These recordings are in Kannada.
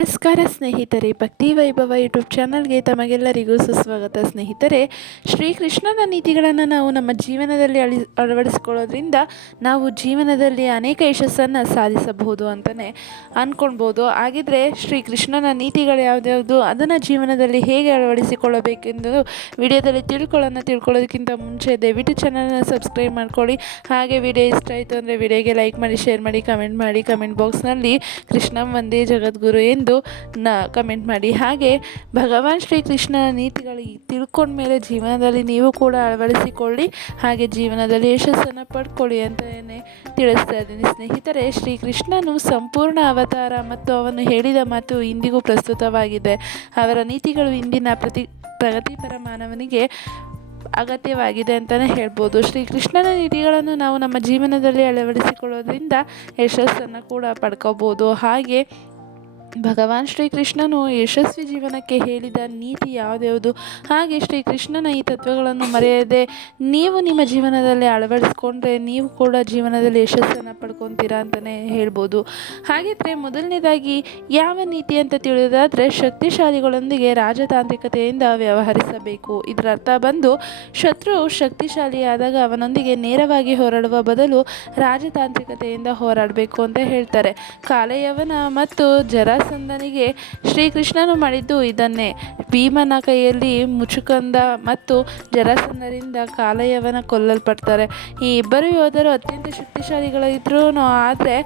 ನಮಸ್ಕಾರ ಸ್ನೇಹಿತರೆ, ಭಕ್ತಿ ವೈಭವ ಯೂಟ್ಯೂಬ್ ಚಾನಲ್ಗೆ ತಮಗೆಲ್ಲರಿಗೂ ಸುಸ್ವಾಗತ. ಸ್ನೇಹಿತರೆ, ಶ್ರೀಕೃಷ್ಣನ ನೀತಿಗಳನ್ನು ನಾವು ನಮ್ಮ ಜೀವನದಲ್ಲಿ ಅಳವಡಿಸಿಕೊಳ್ಳೋದ್ರಿಂದ ನಾವು ಜೀವನದಲ್ಲಿ ಅನೇಕ ಯಶಸ್ಸನ್ನು ಸಾಧಿಸಬಹುದು ಅಂತಲೇ ಅಂದ್ಕೊಳ್ಬೋದು. ಹಾಗಿದ್ರೆ ಶ್ರೀಕೃಷ್ಣನ ನೀತಿಗಳು ಯಾವುದ್ಯಾವುದು, ಅದನ್ನು ಜೀವನದಲ್ಲಿ ಹೇಗೆ ಅಳವಡಿಸಿಕೊಳ್ಳಬೇಕೆಂದು ವಿಡಿಯೋದಲ್ಲಿ ತಿಳ್ಕೊಳ್ಳೋದಕ್ಕಿಂತ ಮುಂಚೆ ದಯವಿಟ್ಟು ಚಾನಲನ್ನು ಸಬ್ಸ್ಕ್ರೈಬ್ ಮಾಡ್ಕೊಳ್ಳಿ. ಹಾಗೆ ವಿಡಿಯೋ ಇಷ್ಟ ಆಯಿತು ಅಂದರೆ ವಿಡಿಯೋಗೆ ಲೈಕ್ ಮಾಡಿ, ಶೇರ್ ಮಾಡಿ, ಕಮೆಂಟ್ ಬಾಕ್ಸ್ನಲ್ಲಿ ಕೃಷ್ಣಂ ವಂದೇ ಜಗದ್ಗುರು ಎಂದು ಕಮೆಂಟ್ ಮಾಡಿ. ಹಾಗೆ ಭಗವಾನ್ ಶ್ರೀಕೃಷ್ಣನ ನೀತಿಗಳು ತಿಳ್ಕೊಂಡ ಮೇಲೆ ಜೀವನದಲ್ಲಿ ನೀವು ಕೂಡ ಅಳವಡಿಸಿಕೊಳ್ಳಿ, ಹಾಗೆ ಜೀವನದಲ್ಲಿ ಯಶಸ್ಸನ್ನು ಪಡ್ಕೊಳ್ಳಿ ಅಂತಲೇ ತಿಳಿಸ್ತಾ ಇದ್ದೀನಿ. ಸ್ನೇಹಿತರೆ, ಶ್ರೀಕೃಷ್ಣನು ಸಂಪೂರ್ಣ ಅವತಾರ ಮತ್ತು ಅವನು ಹೇಳಿದ ಮಾತು ಇಂದಿಗೂ ಪ್ರಸ್ತುತವಾಗಿದೆ. ಅವರ ನೀತಿಗಳು ಇಂದಿನ ಪ್ರಗತಿಪರ ಮಾನವನಿಗೆ ಅಗತ್ಯವಾಗಿದೆ ಅಂತಲೇ ಹೇಳ್ಬೋದು. ಶ್ರೀಕೃಷ್ಣನ ನೀತಿಗಳನ್ನು ನಾವು ನಮ್ಮ ಜೀವನದಲ್ಲಿ ಅಳವಡಿಸಿಕೊಳ್ಳೋದ್ರಿಂದ ಯಶಸ್ಸನ್ನು ಕೂಡ ಪಡ್ಕೋಬೋದು. ಹಾಗೆ ಭಗವಾನ್ ಶ್ರೀಕೃಷ್ಣನು ಯಶಸ್ವಿ ಜೀವನಕ್ಕೆ ಹೇಳಿದ ನೀತಿ ಯಾವುದ್ಯಾವುದು, ಹಾಗೆ ಶ್ರೀಕೃಷ್ಣನ ಈ ತತ್ವಗಳನ್ನು ಮರೆಯದೆ ನೀವು ನಿಮ್ಮ ಜೀವನದಲ್ಲಿ ಅಳವಡಿಸ್ಕೊಂಡ್ರೆ ನೀವು ಕೂಡ ಜೀವನದಲ್ಲಿ ಯಶಸ್ಸನ್ನು ಪಡ್ಕೊತೀರಾ ಅಂತಲೇ ಹೇಳ್ಬೋದು. ಹಾಗಿದ್ರೆ ಮೊದಲನೇದಾಗಿ ಯಾವ ನೀತಿ ಅಂತ ತಿಳಿಯೋದಾದರೆ, ಶಕ್ತಿಶಾಲಿಗಳೊಂದಿಗೆ ರಾಜತಾಂತ್ರಿಕತೆಯಿಂದ ವ್ಯವಹರಿಸಬೇಕು. ಇದರ ಅರ್ಥ ಬಂದು, ಶತ್ರು ಶಕ್ತಿಶಾಲಿಯಾದಾಗ ಅವನೊಂದಿಗೆ ನೇರವಾಗಿ ಹೋರಾಡುವ ಬದಲು ರಾಜತಾಂತ್ರಿಕತೆಯಿಂದ ಹೋರಾಡಬೇಕು ಅಂತ ಹೇಳ್ತಾರೆ. ಕಾಲಯವನ ಮತ್ತು ಜರಾಸಂಧನಿಗೆ ಶ್ರೀಕೃಷ್ಣನು ಮಾಡಿದ್ದು ಇದನ್ನೇ. ಭೀಮನ ಕೈಯಲ್ಲಿ ಮುಚುಕಂದ ಮತ್ತು ಜರಾಸಂಧರಿಂದ ಕಾಲಯವನ ಕೊಲ್ಲಲ್ಪಡ್ತಾರೆ. ಈ ಇಬ್ಬರು ಯೋಧರು ಅತ್ಯಂತ ಶಕ್ತಿಶಾಲಿಗಳಿದ್ರು, ಆದರೆ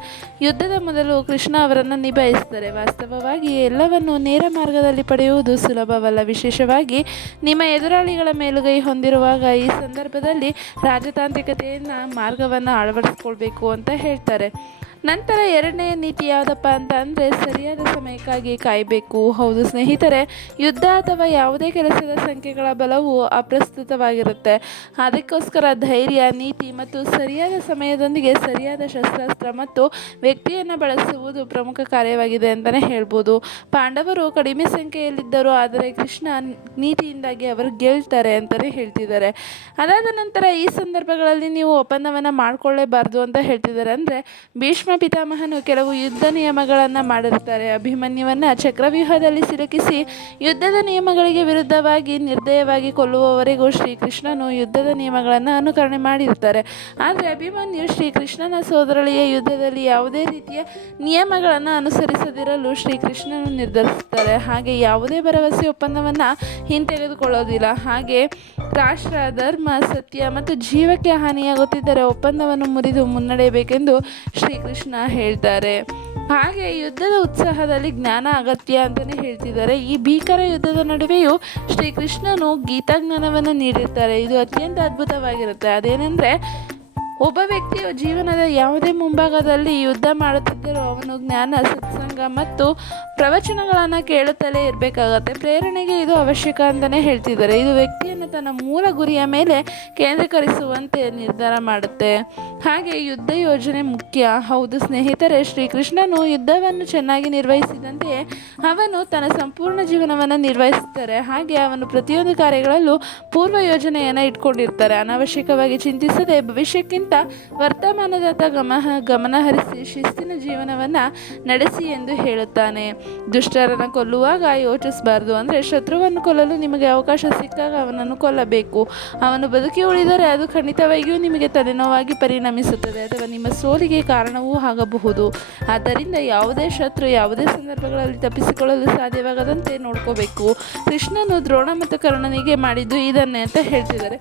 ಯುದ್ಧದ ಮೊದಲು ಕೃಷ್ಣ ಅವರನ್ನು ನಿಭಾಯಿಸ್ತಾರೆ. ವಾಸ್ತವವಾಗಿ ಎಲ್ಲವನ್ನು ನೇರ ಮಾರ್ಗದಲ್ಲಿ ಪಡೆಯುವುದು ಸುಲಭವಲ್ಲ, ವಿಶೇಷವಾಗಿ ನಿಮ್ಮ ಎದುರಾಳಿಗಳ ಮೇಲುಗೈ ಹೊಂದಿರುವಾಗ. ಈ ಸಂದರ್ಭದಲ್ಲಿ ರಾಜತಾಂತ್ರಿಕತೆಯನ್ನು ಮಾರ್ಗವನ್ನು ಅಳವಡಿಸ್ಕೊಳ್ಬೇಕು ಅಂತ ಹೇಳ್ತಾರೆ. ನಂತರ ಎರಡನೆಯ ನೀತಿ ಯಾವುದಪ್ಪ ಅಂತ ಅಂದರೆ, ಸರಿಯಾದ ಸಮಯಕ್ಕಾಗಿ ಕಾಯಬೇಕು. ಹೌದು ಸ್ನೇಹಿತರೆ, ಯುದ್ಧ ಅಥವಾ ಯಾವುದೇ ಕೆಲಸದ ಸಂಖ್ಯೆಗಳ ಬಲವು ಅಪ್ರಸ್ತುತವಾಗಿರುತ್ತೆ. ಅದಕ್ಕೋಸ್ಕರ ಧೈರ್ಯ, ನೀತಿ ಮತ್ತು ಸರಿಯಾದ ಸಮಯದೊಂದಿಗೆ ಸರಿಯಾದ ಶಸ್ತ್ರಾಸ್ತ್ರ ಮತ್ತು ವ್ಯಕ್ತಿಯನ್ನು ಬಳಸುವುದು ಪ್ರಮುಖ ಕಾರ್ಯವಾಗಿದೆ ಅಂತಲೇ ಹೇಳ್ಬೋದು. ಪಾಂಡವರು ಕಡಿಮೆ ಸಂಖ್ಯೆಯಲ್ಲಿದ್ದರು, ಆದರೆ ಕೃಷ್ಣ ನೀತಿಯಿಂದಾಗಿ ಅವರು ಗೆಲ್ತಾರೆ ಅಂತಲೇ ಹೇಳ್ತಿದ್ದಾರೆ. ಅದಾದ ನಂತರ ಈ ಸಂದರ್ಭಗಳಲ್ಲಿ ನೀವು ಒಪ್ಪಂದವನ್ನು ಮಾಡಿಕೊಳ್ಳೇಬಾರ್ದು ಅಂತ ಹೇಳ್ತಿದ್ದಾರೆ. ಅಂದರೆ ಭೀಷ್ಮ ಪಿತಾಮಹನು ಕೆಲವು ಯುದ್ಧ ನಿಯಮಗಳನ್ನು ಮಾಡಿರ್ತಾರೆ. ಅಭಿಮನ್ಯುವನ್ನು ಚಕ್ರವ್ಯೂಹದಲ್ಲಿ ಸಿಲುಕಿಸಿ ಯುದ್ಧದ ನಿಯಮಗಳಿಗೆ ವಿರುದ್ಧವಾಗಿ ನಿರ್ದಯವಾಗಿ ಕೊಲ್ಲುವವರೆಗೂ ಶ್ರೀಕೃಷ್ಣನು ಯುದ್ಧದ ನಿಯಮಗಳನ್ನು ಅನುಕರಣೆ ಮಾಡಿರ್ತಾರೆ. ಆದರೆ ಅಭಿಮನ್ಯು ಶ್ರೀಕೃಷ್ಣನ ಸೋದರಳಿಯ ಯುದ್ಧದಲ್ಲಿ ಯಾವುದೇ ರೀತಿಯ ನಿಯಮಗಳನ್ನು ಅನುಸರಿಸದಿರಲು ಶ್ರೀಕೃಷ್ಣನು ನಿರ್ಧರಿಸುತ್ತಾರೆ. ಹಾಗೆ ಯಾವುದೇ ಭರವಸೆ ಒಪ್ಪಂದವನ್ನು ಹಿಂತೆಗೆದುಕೊಳ್ಳೋದಿಲ್ಲ. ಹಾಗೆ ರಾಷ್ಟ್ರ, ಧರ್ಮ, ಸತ್ಯ ಮತ್ತು ಜೀವಕ್ಕೆ ಹಾನಿಯಾಗುತ್ತಿದ್ದರೆ ಒಪ್ಪಂದವನ್ನು ಮುರಿದು ಮುನ್ನಡೆಯಬೇಕೆಂದು ಶ್ರೀಕೃಷ್ಣ ಹೇಳ್ತಾರೆ. ಹಾಗೆ ಯುದ್ಧದ ಉತ್ಸಾಹದಲ್ಲಿ ಜ್ಞಾನ ಅಗತ್ಯ ಅಂತಲೇ ಹೇಳ್ತಿದ್ದಾರೆ. ಈ ಭೀಕರ ಯುದ್ಧದ ನಡುವೆಯೂ ಶ್ರೀಕೃಷ್ಣನು ಗೀತಾಜ್ಞಾನವನ್ನು ನೀಡಿರ್ತಾರೆ. ಇದು ಅತ್ಯಂತ ಅದ್ಭುತವಾಗಿರುತ್ತೆ. ಅದೇನೆಂದರೆ, ಒಬ್ಬ ವ್ಯಕ್ತಿಯು ಜೀವನದ ಯಾವುದೇ ಮುಂಭಾಗದಲ್ಲಿ ಯುದ್ಧ ಮಾಡುತ್ತಿದ್ದರೂ ಅವನು ಜ್ಞಾನ, ಸತ್ಸಂಗ ಮತ್ತು ಪ್ರವಚನಗಳನ್ನು ಕೇಳುತ್ತಲೇ ಇರಬೇಕಾಗತ್ತೆ. ಪ್ರೇರಣೆಗೆ ಇದು ಅವಶ್ಯಕ ಅಂತಲೇ ಹೇಳ್ತಿದ್ದಾರೆ. ಇದು ವ್ಯಕ್ತಿಯನ್ನು ತನ್ನ ಮೂಲ ಗುರಿಯ ಮೇಲೆ ಕೇಂದ್ರೀಕರಿಸುವಂತೆ ನಿರ್ಧಾರ ಮಾಡುತ್ತೆ. ಹಾಗೆ ಯುದ್ಧ ಯೋಜನೆ ಮುಖ್ಯ. ಹೌದು ಸ್ನೇಹಿತರೆ, ಶ್ರೀಕೃಷ್ಣನು ಯುದ್ಧವನ್ನು ಚೆನ್ನಾಗಿ ನಿರ್ವಹಿಸಿದಂತೆಯೇ ಅವನು ತನ್ನ ಸಂಪೂರ್ಣ ಜೀವನವನ್ನು ನಿರ್ವಹಿಸುತ್ತಾರೆ. ಹಾಗೆ ಅವನು ಪ್ರತಿಯೊಂದು ಕಾರ್ಯಗಳಲ್ಲೂ ಪೂರ್ವ ಯೋಜನೆಯನ್ನು ಇಟ್ಕೊಂಡಿರ್ತಾರೆ. ಅನಾವಶ್ಯಕವಾಗಿ ಚಿಂತಿಸದೆ ಭವಿಷ್ಯಕ್ಕಿಂತ ವರ್ತಮಾನದತ್ತ ಗಮನ ಹರಿಸಿ ಶಿಸ್ತಿನ ಜೀವನವನ್ನು ನಡೆಸಿ ಎಂದು ಹೇಳುತ್ತಾನೆ. ದುಷ್ಟರನ್ನು ಕೊಲ್ಲುವಾಗ ಯೋಚಿಸಬಾರ್ದು. ಅಂದರೆ ಶತ್ರುವನ್ನು ಕೊಲ್ಲಲು ನಿಮಗೆ ಅವಕಾಶ ಸಿಕ್ಕಾಗ ಅವನನ್ನು ಕೊಲ್ಲಬೇಕು. ಅವನು ಬದುಕಿ ಉಳಿದರೆ ಅದು ಖಂಡಿತವಾಗಿಯೂ ನಿಮಗೆ ತಲೆನೋವಾಗಿ ಪರಿಣಮಿಸುತ್ತದೆ ಅಥವಾ ನಿಮ್ಮ ಸೋಲಿಗೆ ಕಾರಣವೂ ಆಗಬಹುದು. ಆದ್ದರಿಂದ ಯಾವುದೇ ಶತ್ರು ಯಾವುದೇ ಸಂದರ್ಭಗಳಲ್ಲಿ ತಪ್ಪಿಸಿಕೊಳ್ಳಲು ಸಾಧ್ಯವಾಗದಂತೆ ನೋಡ್ಕೋಬೇಕು. ಕೃಷ್ಣನು ದ್ರೋಣ ಮತ್ತು ಕರ್ಣನಿಗೆ ಮಾಡಿದ್ದು ಇದನ್ನೇ ಅಂತ ಹೇಳ್ತಿದ್ದಾರೆ.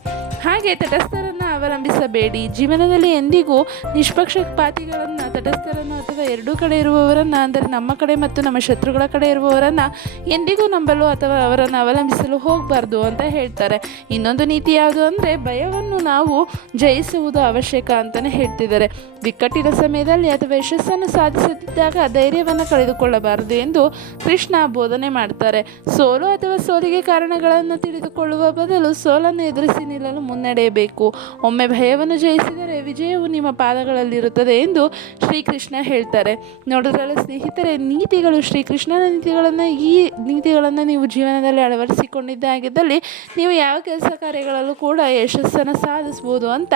ಹಾಗೆ ತಟಸ್ಥರನ್ನು ಅವಲಂಬಿಸಬೇಡಿ. ಜೀವನದಲ್ಲಿ ಎಂದಿಗೂ ನಿಷ್ಪಕ್ಷಪಾತಿಗಳನ್ನು, ತಟಸ್ಥರನ್ನು ಅಥವಾ ಎರಡೂ ಕಡೆ ಇರುವವರನ್ನು, ಅಂದರೆ ನಮ್ಮ ಕಡೆ ಮತ್ತು ನಮ್ಮ ಶತ್ರುಗಳ ಕಡೆ ಇರುವವರನ್ನು ಎಂದಿಗೂ ನಂಬಲು ಅಥವಾ ಅವರನ್ನು ಅವಲಂಬಿಸಲು ಹೋಗಬಾರ್ದು ಅಂತ ಹೇಳ್ತಾರೆ. ಇನ್ನೊಂದು ನೀತಿ ಯಾವುದು ಅಂದರೆ, ಭಯವನ್ನು ನಾವು ಜಯಿಸುವುದು ಅವಶ್ಯಕ ಅಂತಲೇ ಹೇಳ್ತಿದ್ದಾರೆ. ಬಿಕ್ಕಟ್ಟಿನ ಸಮಯದಲ್ಲಿ ಅಥವಾ ಯಶಸ್ಸನ್ನು ಸಾಧಿಸುತ್ತಿದ್ದಾಗ ಧೈರ್ಯವನ್ನು ಕಳೆದುಕೊಳ್ಳಬಾರದು ಎಂದು ಕೃಷ್ಣ ಬೋಧನೆ ಮಾಡ್ತಾರೆ. ಸೋಲು ಅಥವಾ ಸೋಲಿಗೆ ಕಾರಣಗಳನ್ನು ತಿಳಿದುಕೊಳ್ಳುವ ಬದಲು ಸೋಲನ್ನು ಎದುರಿಸಿ ನಿಲ್ಲಲು ಮುನ್ನಡೆಯಬೇಕು. ಒಮ್ಮೆ ಭಯವನ್ನು ಜಯಿಸಿದರೆ ವಿಜಯವು ನಿಮ್ಮ ಪಾದಗಳಲ್ಲಿರುತ್ತದೆ ಎಂದು ಶ್ರೀಕೃಷ್ಣ ಹೇಳ್ತಾರೆ. ನೋಡಿದ್ರಲ್ಲ ಸ್ನೇಹಿತರೆ, ನೀತಿಗಳು, ಶ್ರೀಕೃಷ್ಣನ ನೀತಿಗಳನ್ನು, ಈ ನೀತಿಗಳನ್ನು ನೀವು ಜೀವನದಲ್ಲಿ ಅಳವಡಿಸಿಕೊಂಡಿದ್ದಾಗಿದ್ದಲ್ಲಿ ನೀವು ಯಾವ ಕೆಲಸ ಕಾರ್ಯಗಳಲ್ಲೂ ಕೂಡ ಯಶಸ್ಸನ್ನು ಸಾಧಿಸ್ಬೋದು ಅಂತ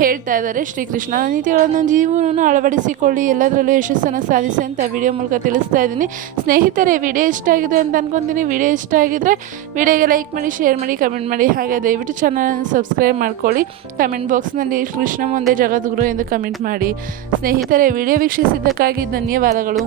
ಹೇಳ್ತಾ ಇದ್ದಾರೆ. ಶ್ರೀಕೃಷ್ಣನ ನೀತಿಗಳನ್ನು ಜೀವನವನ್ನು ಅಳವಡಿಸಿಕೊಳ್ಳಿ, ಎಲ್ಲದರಲ್ಲೂ ಯಶಸ್ಸನ್ನು ಸಾಧಿಸಿ ಅಂತ ವಿಡಿಯೋ ಮೂಲಕ ತಿಳಿಸ್ತಾ ಇದ್ದೀನಿ. ಸ್ನೇಹಿತರೆ, ವಿಡಿಯೋ ಇಷ್ಟ ಆಗಿದೆ ಅಂತ ಅನ್ಕೊತೀನಿ. ವಿಡಿಯೋ ಇಷ್ಟ ಆಗಿದ್ರೆ ವಿಡಿಯೋಗೆ ಲೈಕ್ ಮಾಡಿ, ಶೇರ್ ಮಾಡಿ, ಕಮೆಂಟ್ ಮಾಡಿ. ಹಾಗೆ ದಯವಿಟ್ಟು ಚಾನಲನ್ನು ಸಬ್ಸ್ಕ್ರೈಬ್ ಮಾಡ್ಕೊಳ್ಳಿ. ಕಮೆಂಟ್ ಬಾಕ್ಸ್ನಲ್ಲಿ ಕೃಷ್ಣ ಮುಂದೆ ಜಗದ್ಗುರು ಎಂದು ಕಮೆಂಟ್ ಮಾಡಿ. ಸ್ನೇಹಿತರೆ, ವಿಡಿಯೋ ವೀಕ್ಷಿಸಿದ್ದಕ್ಕಾಗಿ ಧನ್ಯವಾದಗಳು.